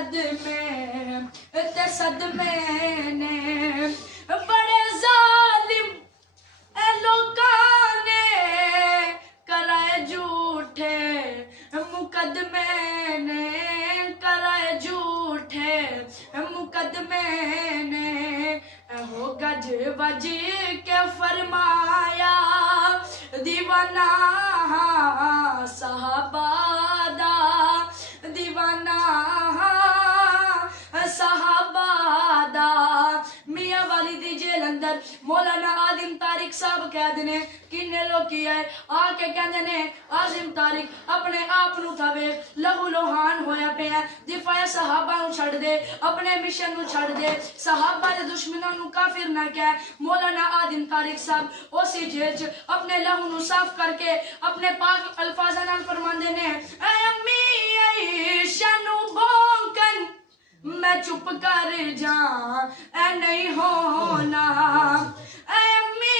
सदमे ते सदमे ने बड़े जालिम लोकां ने कराए झूठे मुकदमे ने कराए झूठे मुकदमे ने हो गज वज के फरमाया दीवाना सहाबा दा दीवाना सहाबा दा मियां वाली दी जेल अंदर मौलाना आदिम तारिक साहब कहते ने किन्ने लोग आए आके कहते ने आदिम तारिक अपने आप नू थवे लहू लोहान होया पिया दिफाया सहाबा नू छड़ दे अपने मिशन नू छड़ दे सहाबा दे दुश्मनां नू काफिर ना कह मौलाना आदिम तारिक साहब उसी जेल च अपने लहू नू साफ करके अपने पाक अल्फाज़ां नाल फरमांदे ने ऐ अम्मी आयशा नू भौंकन मैं चुप कर जा ऐ नहीं होना ऐ अम्मी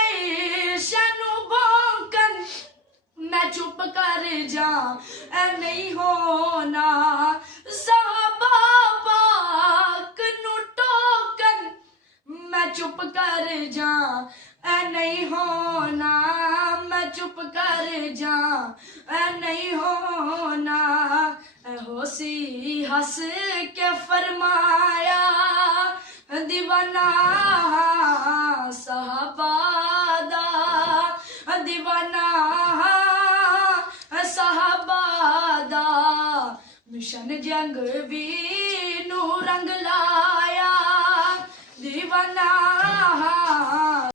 आयशा नू भौंकन मैं चुप कर जा ऐ नहीं होना सहाबा पाक नू टोकन मैं चुप कर जा ऐ नहीं होना मैं चुप कर जा ऐ नहीं होना होसी हंस के फरमाया दीवाना सहाबा दा दीवाना सहाबा दा मिशन जंग भी नू रंग लाया दीवाना